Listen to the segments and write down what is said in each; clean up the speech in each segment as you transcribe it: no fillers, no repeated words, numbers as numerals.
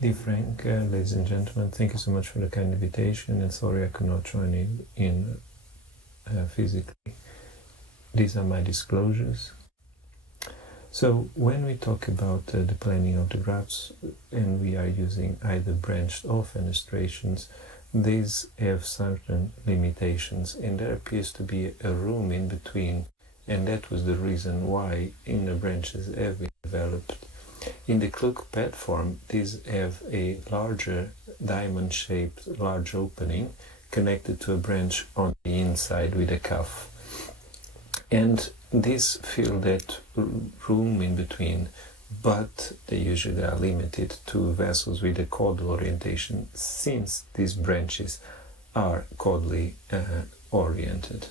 Dear Frank, ladies and gentlemen, thank you so much for the kind invitation, and sorry I could not join in physically. These are my disclosures. So when we talk about the planning of the grafts, and we are using either branched or fenestrations, these have certain limitations, and there appears to be a room in between, and that was the reason why inner branches have been developed. In the Kluck platform, these have a larger diamond-shaped large opening connected to a branch on the inside with a cuff. And these fill that room in between, but they usually are limited to vessels with a caudal orientation, since these branches are caudally oriented.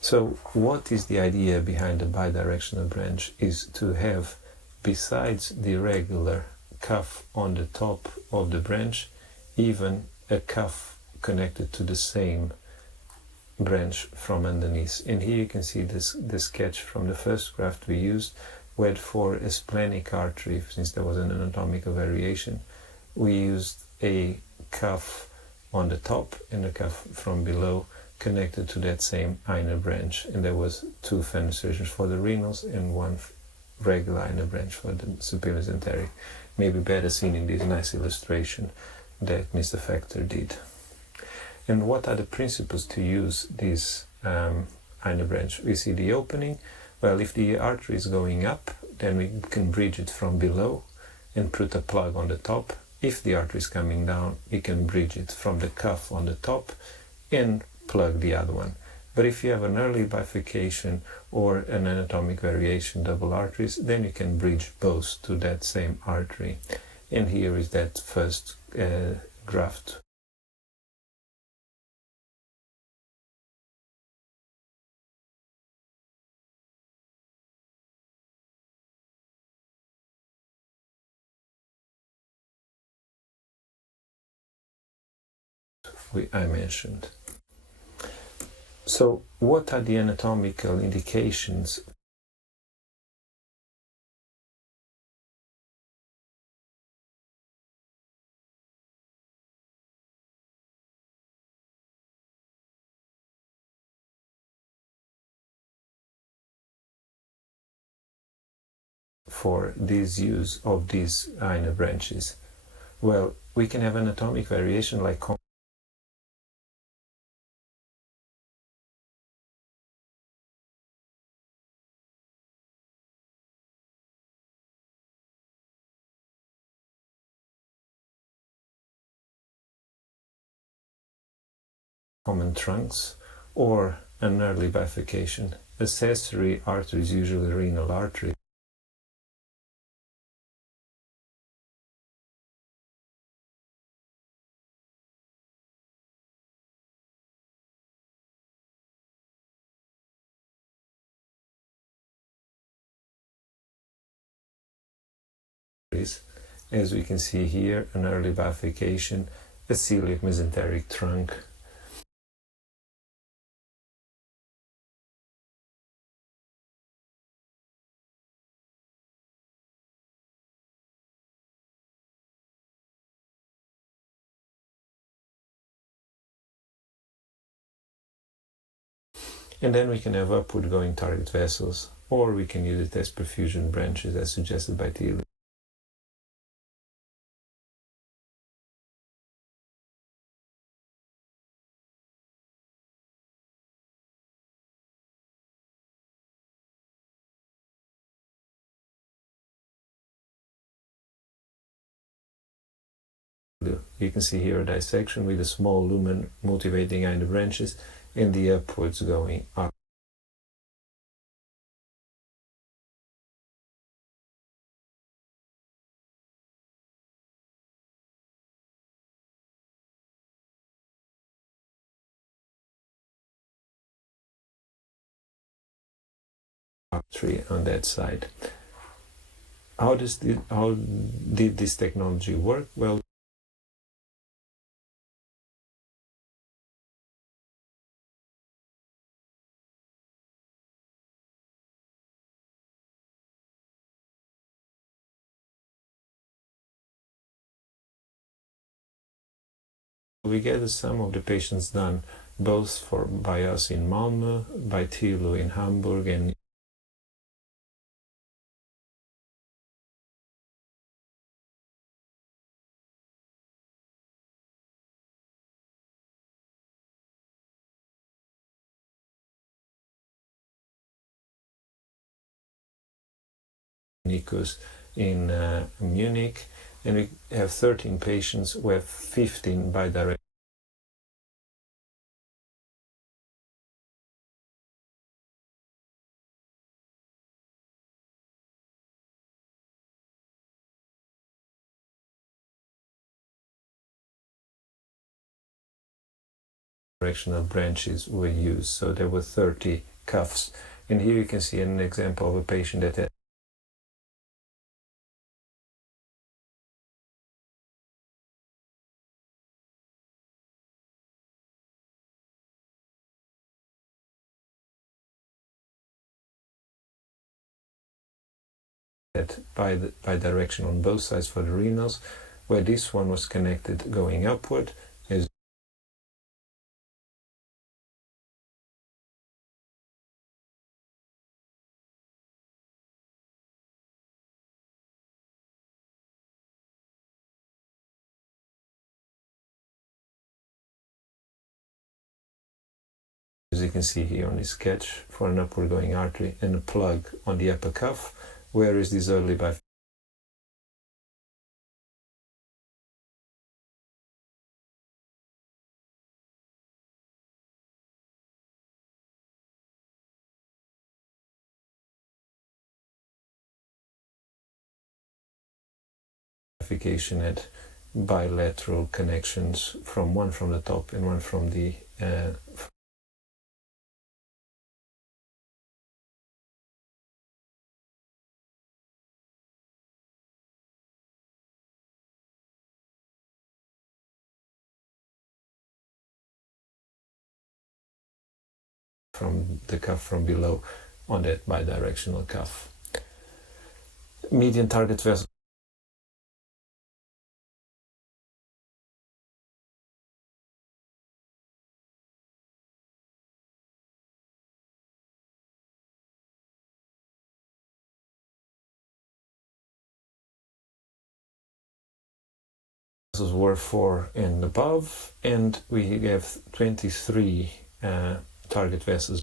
So what is the idea behind the bidirectional branch is to have, besides the regular cuff on the top of the branch, even a cuff connected to the same branch from underneath. And here you can see the sketch from the first graft we used, where for a splenic artery, since there was an anatomical variation, we used a cuff on the top and a cuff from below connected to that same inner branch, and there was 2 fenestrations for the renals and 1 regular inner branch for the superior mesenteric. Maybe better seen in this nice illustration that Mr. Factor did. And what are the principles to use this inner branch? We see the opening. Well, if the artery is going up, then we can bridge it from below and put a plug on the top. If the artery is coming down, we can bridge it from the cuff on the top and plug the other one. But if you have an early bifurcation or an anatomic variation, double arteries, then you can bridge both to that same artery. And here is that first graft. I mentioned. So what are the anatomical indications for this use of these inner branches? Well, we can have anatomic variation like common trunks, or an early bifurcation. Accessory arteries, usually renal artery, as we can see here, an early bifurcation, a celiac mesenteric trunk. And then we can have upward going target vessels, or we can use it as perfusion branches as suggested by Thiele. You can see here a dissection with a small lumen motivating inner branches and the upwards going up. Tree on that side. How did this technology work? Well, We get some of the patients done both by us in Malmö, by Thilo in Hamburg, and Nikus in Munich, and we have 13 patients with 15 bidirectional branches were used. So there were 30 cuffs, and here you can see an example of a patient that had bidirectional on both sides for the renals, where this one was connected going upward. As you can see here on this sketch, for an upward going artery and a plug on the upper cuff, where is this early bifurcation at bilateral connections, one from the top and one from the cuff from below on that bidirectional cuff. Median target vessels were 4 and above, and we have 23 target vessels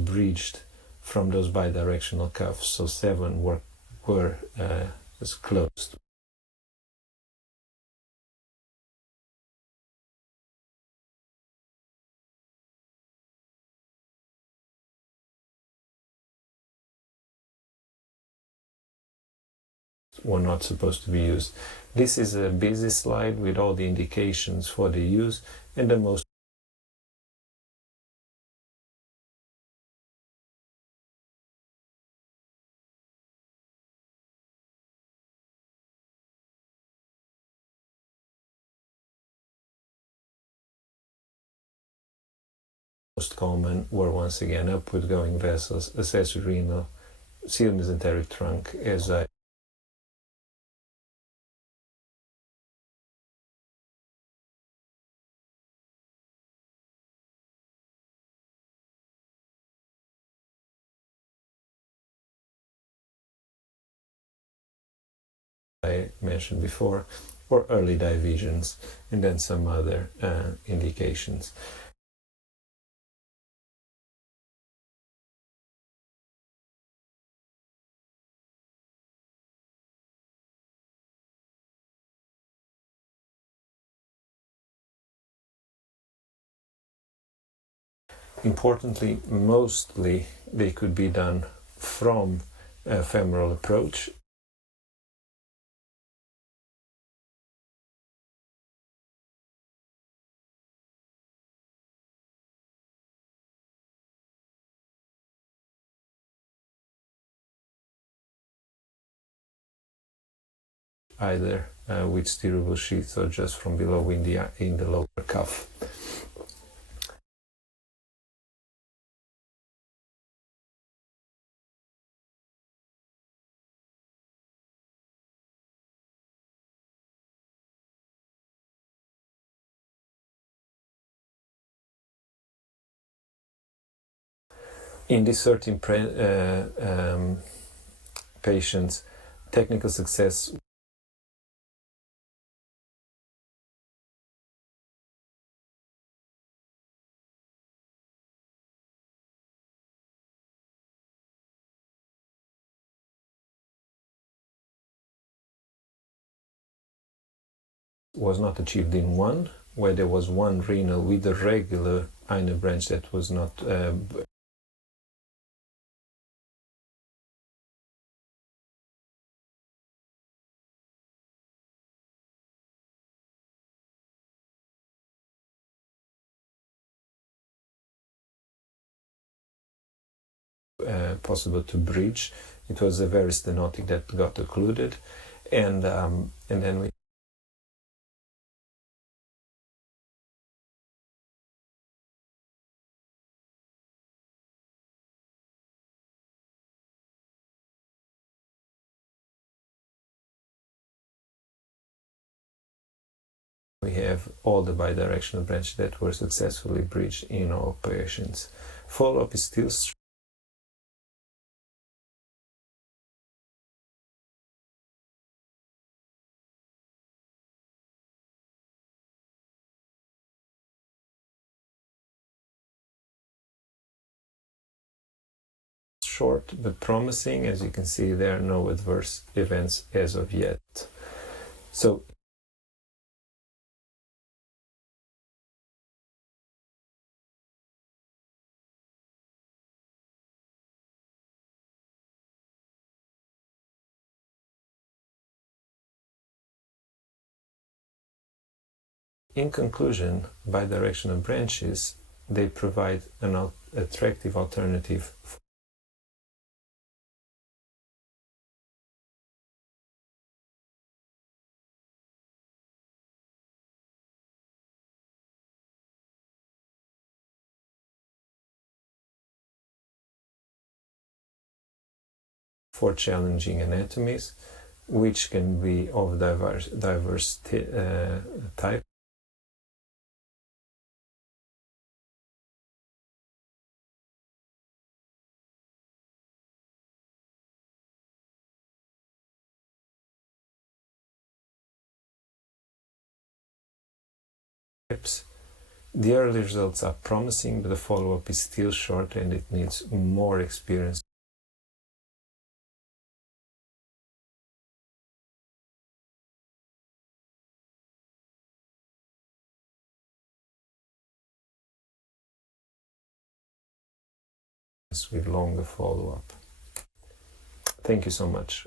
breached from those bidirectional cuffs, so 7 were closed. Were not supposed to be used. This is a busy slide with all the indications for the use, and the most common were once again upward going vessels, accessory renal, seal mesenteric trunk, as I mentioned before, or early divisions, and then some other indications. Importantly, mostly they could be done from a femoral approach. Either with steerable sheath or just from below in the lower cuff. In these 13 patients, technical success was not achieved in one, where there was one renal with a regular inner branch that was not possible to bridge. It was a very stenotic that got occluded, and then we have all the bidirectional branches that were successfully bridged in all patients. Follow-up is still short but promising. As you can see, there are no adverse events as of yet. So in conclusion, bidirectional branches, they provide an attractive alternative for challenging anatomies, which can be of diverse type. The early results are promising, but the follow-up is still short and it needs more experience. With longer follow-up. Thank you so much.